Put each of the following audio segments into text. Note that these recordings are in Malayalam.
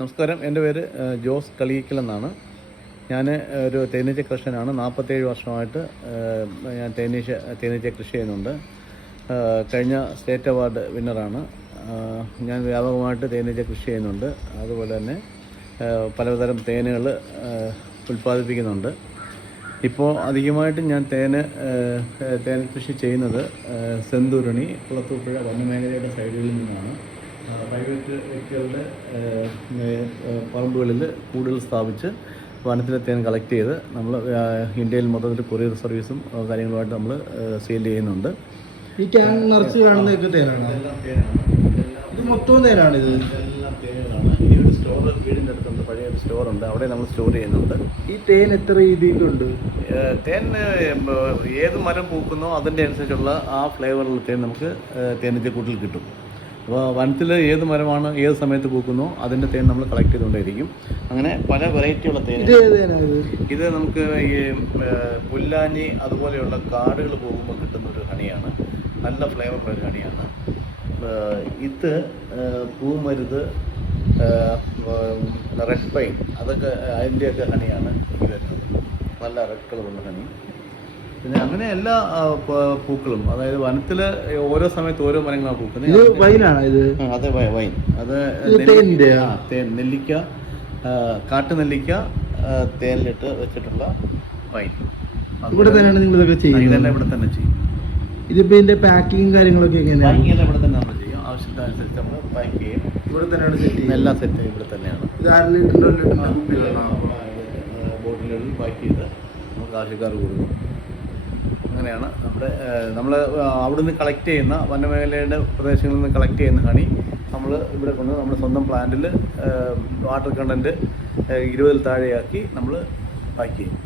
നമസ്കാരം, എൻ്റെ പേര് ജോസ് കളിയിക്കൽ എന്നാണ്. ഞാൻ ഒരു തേനീച്ച കർഷകനാണ്. 47 വർഷമായിട്ട് ഞാൻ തേനീച്ച കൃഷി ചെയ്യുന്നുണ്ട്. കഴിഞ്ഞ സ്റ്റേറ്റ് അവാർഡ് വിന്നറാണ്. ഞാൻ വ്യാപകമായിട്ട് തേനീച്ച കൃഷി ചെയ്യുന്നുണ്ട്. അതുപോലെ തന്നെ പലതരം തേനുകൾ ഉൽപ്പാദിപ്പിക്കുന്നുണ്ട്. ഇപ്പോൾ അധികമായിട്ടും ഞാൻ തേൻ കൃഷി ചെയ്യുന്നത് സെന്തുരുണി, കുളത്തൂപ്പുഴ വന്യമേഖലയുടെ സൈഡുകളിൽ നിന്നാണ്. പ്രൈവറ്റ് വ്യക്തികളുടെ പറമ്പുകളിൽ കൂടുതൽ സ്ഥാപിച്ച് വനത്തിലെ തേൻ കളക്ട് ചെയ്ത് നമ്മൾ ഇന്ത്യയിൽ മൊത്തത്തിൽ കൊറിയർ സർവീസും കാര്യങ്ങളുമായിട്ട് നമ്മൾ സെയിൽ ചെയ്യുന്നുണ്ട്. ഈ ടാങ്ക് നിറച്ച് കാണുന്നതൊക്കെ തേനാണ്? ഇത് മൊത്തവും തേനാണ്? ഇതെല്ലാം തേനുകളാണ്. ഈ ഒരു സ്റ്റോർ വീടിൻ്റെ അടുത്തുണ്ട്, പഴയ ഒരു സ്റ്റോറുണ്ട്, അവിടെ നമ്മൾ സ്റ്റോർ ചെയ്യുന്നുണ്ട്. ഈ തേൻ എത്ര രീതിയിലുണ്ട്? തേൻ ഏത് മരം പൂക്കുന്നോ അതിൻ്റെ അനുസരിച്ചുള്ള ആ ഫ്ലേവറുള്ള തേൻ നമുക്ക് തേനീച്ചക്കൂട്ടിൽ കിട്ടും. അപ്പോൾ വനത്തിൽ ഏത് മരമാണ് ഏത് സമയത്ത് പൂക്കുന്നോ അതിൻ്റെ തേൻ നമ്മൾ കളക്ട് ചെയ്തുകൊണ്ടിരിക്കും. അങ്ങനെ പല വെറൈറ്റിയുള്ള തേൻ. ഇത് നമുക്ക് ഈ പുല്ലാഞ്ഞി അതുപോലെയുള്ള കാടുകൾ പോകുമ്പോൾ കിട്ടുന്നൊരു ഹണിയാണ്. നല്ല ഫ്ലേവറുള്ള ഒരു ഹണിയാണ് ഇത്. പൂമരുത്, റെഡ് പൈൻ, അതൊക്കെ അതിൻ്റെയൊക്കെ ഹണിയാണ് ഈ വരുന്നത്. നല്ല റെഡ് കളറുള്ള ഹണി. പിന്നെ അങ്ങനെ എല്ലാ പൂക്കളും, അതായത് വനത്തിൽ ഓരോ സമയത്ത് ഓരോ മരങ്ങളാണ് പൂക്കുന്നത്. ഇത് വൈനാണ്? ഇത് അതെ, വൈൻ. അത് തേൻ, നെല്ലിക്ക, കാട്ടുനെല്ലിക്ക തേനിലിട്ട് വെച്ചിട്ടുള്ള വൈൻ. ഇവിടെ തന്നെയാണ് നിങ്ങൾ ഇതൊക്കെ ചെയ്യുന്നത്? ഇതെല്ലാം ഇവിടെ തന്നെ ചെയ്യും. ഇതിപ്പോൾ ഇതിൻ്റെ പാക്കിങ് കാര്യങ്ങളൊക്കെ എങ്ങനെയാണ്? പാക്കിംഗ് എല്ലാം ഇവിടെ തന്നെ നമ്മൾ ചെയ്യും. ആവശ്യത്തിനനുസരിച്ച് നമ്മൾ പാക്ക് ചെയ്യും. ഇവിടെ തന്നെയാണ് സെറ്റ് ചെയ്യുന്നത്? എല്ലാം സെറ്റ് ഇവിടെ തന്നെയാണ്. ഇത് 1 ലിറ്ററിൻ്റെ കുപ്പികളാണ് ബോട്ടിലുകളിൽ പാക്ക് ചെയ്ത് നമുക്ക് ആവശ്യക്കാർക്ക് കൊടുക്കും. അങ്ങനെയാണ് നമ്മൾ അവിടെ നിന്ന് കളക്ട് ചെയ്യുന്ന വനമേഖലയുടെ പ്രദേശങ്ങളിൽ നിന്ന് കളക്ട് ചെയ്യുന്ന ഹണി നമ്മൾ ഇവിടെ കൊണ്ട് നമ്മുടെ സ്വന്തം പ്ലാന്റിൽ വാട്ടർ കണ്ടൻറ്റ് 20-ൽ താഴെയാക്കി നമ്മൾ പാക്ക് ചെയ്യും.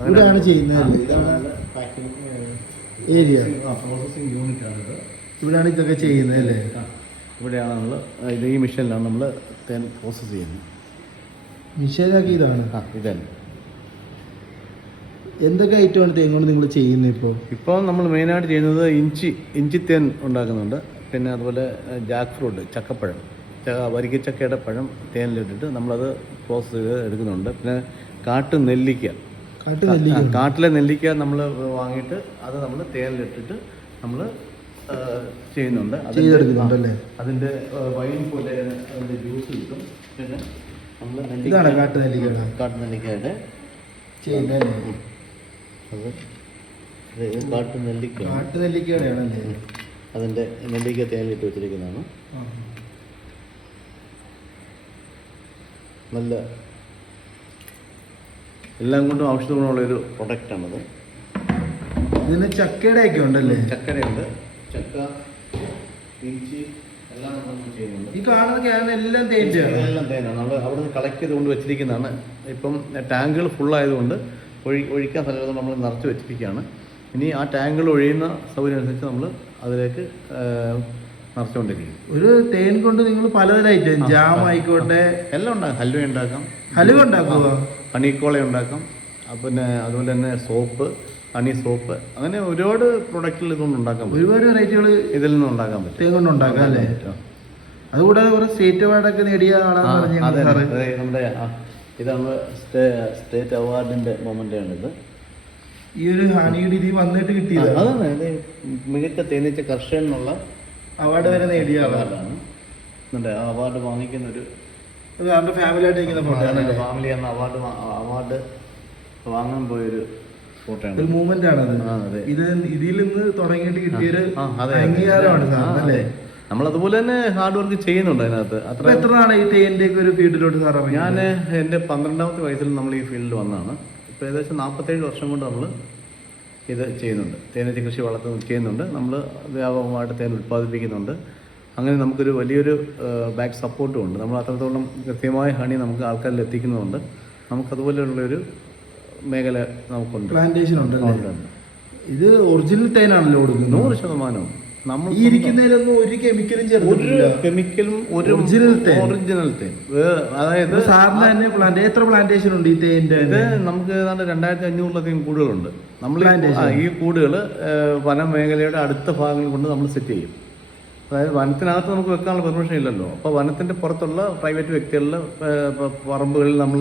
അങ്ങനെയാണ് ചെയ്യുന്നത്. പാക്കിംഗ് ഏരിയ, പ്രോസസ്സിംഗ് യൂണിറ്റാണിത്. ഇവിടെയാണ് ഇതൊക്കെ ചെയ്യുന്നത് അല്ലേ? ഇവിടെയാണ് നമ്മൾ ഈ മെഷീനിലാണ് നമ്മൾ തേൻ പ്രോസസ്സ് ചെയ്യുന്നത്. മിഷീനാക്കി ഇതാണ്? ഇതന്നെ. എന്തൊക്കെ ഐറ്റമാണ് തേൻ കൊണ്ട് നിങ്ങൾ ചെയ്യുന്നത്? ഇപ്പോൾ നമ്മൾ മെയിനായിട്ട് ചെയ്യുന്നത് ഇഞ്ചി തേൻ ഉണ്ടാക്കുന്നുണ്ട്. പിന്നെ അതുപോലെ ജാക്ക് ഫ്രൂട്ട്, ചക്കപ്പഴം, വരിക്കച്ചക്കയുടെ പഴം തേനിലിട്ടിട്ട് നമ്മളത് പ്രോസസ്സ് ചെയ്ത് എടുക്കുന്നുണ്ട്. പിന്നെ കാട്ടിലെ നെല്ലിക്ക നമ്മൾ വാങ്ങിയിട്ട് അത് നമ്മൾ തേനിലിട്ടിട്ട് നമ്മൾ ചെയ്യുന്നുണ്ട്. അതിൻ്റെ വൈൻ പോലെ അതിൻ്റെ ജ്യൂസ് കിട്ടും. പിന്നെ നമ്മൾ കാട്ടുനെല്ലിക്കയുടെ ചെയ്യുന്നത് കാട്ടുനെല്ലിക്കയാണല്ലേ? അതിൻ്റെ നെല്ലിക്ക തേനിലിട്ട് വെച്ചിരിക്കുന്നതാണ്. നല്ല എല്ലാം കൊണ്ടും ഔഷധ ഗുണമുള്ളൊരു പ്രൊഡക്റ്റാണത്. ഇതിന് ചക്കയുടെ ഒക്കെ ഉണ്ടല്ലേ? ചക്കരയുണ്ട്, ചക്ക, ഇഞ്ചി എല്ലാം നമ്മൾ ചെയ്യുന്നുണ്ട്. ഈ കാണുന്ന എല്ലാം തേനാണ്? എല്ലാം തേനാണ്. നമ്മൾ അവിടെ നിന്ന് കളക്ട് ചെയ്തുകൊണ്ട് വെച്ചിരിക്കുന്നതാണ്. ഇപ്പം ടാങ്കുകൾ ഫുള്ളായതുകൊണ്ട് ഒഴിക്കാൻ സ്ഥലത്ത് നമ്മൾ നിറച്ച് വെച്ചിരിക്കുകയാണ്. ഇനി ആ ടാങ്കുകൾ ഒഴിയുന്ന സൗകര്യം അനുസരിച്ച് നമ്മൾ അതിലേക്ക് നിറച്ചുകൊണ്ടിരിക്കും. ഒരു തേൻ കൊണ്ട് നിങ്ങൾ പലതരം ഐറ്റം, ജാം ആയിക്കോട്ടെ എല്ലാം ഉണ്ടാക്കാം. ഹൽവ ഉണ്ടാക്കാം. ഹലുവ ഉണ്ടാക്കുക, ഹണിക്കോള ഉണ്ടാക്കാം. പിന്നെ അതുപോലെ തന്നെ സോപ്പ്, ഹണി സോപ്പ്, അങ്ങനെ ഒരുപാട് പ്രൊഡക്റ്റുകൾ ഇതുകൊണ്ട് ഉണ്ടാക്കാൻ പറ്റും. ഒരുപാട് വെറൈറ്റികൾ ഇതിൽ നിന്ന് ഉണ്ടാക്കാൻ പറ്റും. തേൻ കൊണ്ട് ഉണ്ടാക്കാം അല്ലേ? അതുകൂടാതെ കുറേ സ്റ്റേറ്റ് അവാർഡൊക്കെ നേടിയ ആളാണെന്ന് നമ്മുടെ ഇതാണ് സ്റ്റേറ്റ് അവാർഡിൻ്റെ മൊമെൻ്റാണിത്. ഈ ഒരു ഹണിയുടെ ഇത് വന്നിട്ട് കിട്ടിയത് അതാണ്. ഇത് മികച്ച തേനീച്ച കർഷകൻ എന്നുള്ള അവാർഡ് വരെ നേടിയ ആളാണ്. ആ അവാർഡ് വാങ്ങിക്കുന്നൊരു ഫാമിലി എന്ന അവാർഡ് വാങ്ങാൻ പോയൊരു ഫോട്ടോയാണ്. ഒരു മൂവ്മെന്റ് ആണ് ഇത്. ഇതിൽ നിന്ന് തുടങ്ങിയിട്ട് കിട്ടിയൊരു അംഗീകാരമാണ് അല്ലേ? നമ്മളതുപോലെ തന്നെ ഹാർഡ് വർക്ക് ചെയ്യുന്നുണ്ട് അതിനകത്ത്. എത്ര നാളെ ഈ തേൻ്റെ ഒരു ഫീൽഡിലോട്ട് സാറേ? ഞാൻ എൻ്റെ 12ാമത്തെ വയസ്സിൽ നമ്മൾ ഈ ഫീൽഡിൽ വന്നതാണ്. ഇപ്പോൾ ഏകദേശം 47 വർഷം കൊണ്ട് നമ്മൾ ഇത് ചെയ്യുന്നുണ്ട്. തേനീച്ച കൃഷി ചെയ്യുന്നുണ്ട്. നമ്മൾ വ്യാപകമായിട്ട് തേൻ ഉൽപ്പാദിപ്പിക്കുന്നുണ്ട്. അങ്ങനെ നമുക്കൊരു വലിയൊരു ബാക്ക് സപ്പോർട്ടും ഉണ്ട്. നമ്മൾ അത്രത്തോളം കൃത്യമായ ഹണി നമുക്ക് ആൾക്കാരിൽ എത്തിക്കുന്നുണ്ട്. നമുക്കതുപോലെയുള്ളൊരു മേഖല നമുക്കുണ്ട്. പ്ലാന്റേഷൻ ഉണ്ടല്ലോ. ഇത് ഒറിജിനൽ തേനാണല്ലോ കൊടുക്കുന്നത്? 100%. നമ്മൾ ഈ ഇരിക്കുന്നതിലൊന്നും ഒരു കെമിക്കലും കെമിക്കലും ഒറിജിനൽ തേൻ. അതായത് സാറിന് തന്നെ എത്ര പ്ലാന്റേഷൻ ഉണ്ട് ഈ തേൻ്റെ? ഇത് നമുക്ക് ഏതാണ്ട് 2500-ലധികം കൂടുകളുണ്ട്. നമ്മൾ ഈ കൂടുകൾ വനം മേഖലയുടെ അടുത്ത ഭാഗങ്ങളിൽ കൊണ്ട് നമ്മൾ സെറ്റ് ചെയ്യും. അതായത് വനത്തിനകത്ത് നമുക്ക് വെക്കാനുള്ള പെർമിഷൻ ഇല്ലല്ലോ. അപ്പോൾ വനത്തിൻ്റെ പുറത്തുള്ള പ്രൈവറ്റ് വ്യക്തികളുടെ പറമ്പുകളിൽ നമ്മൾ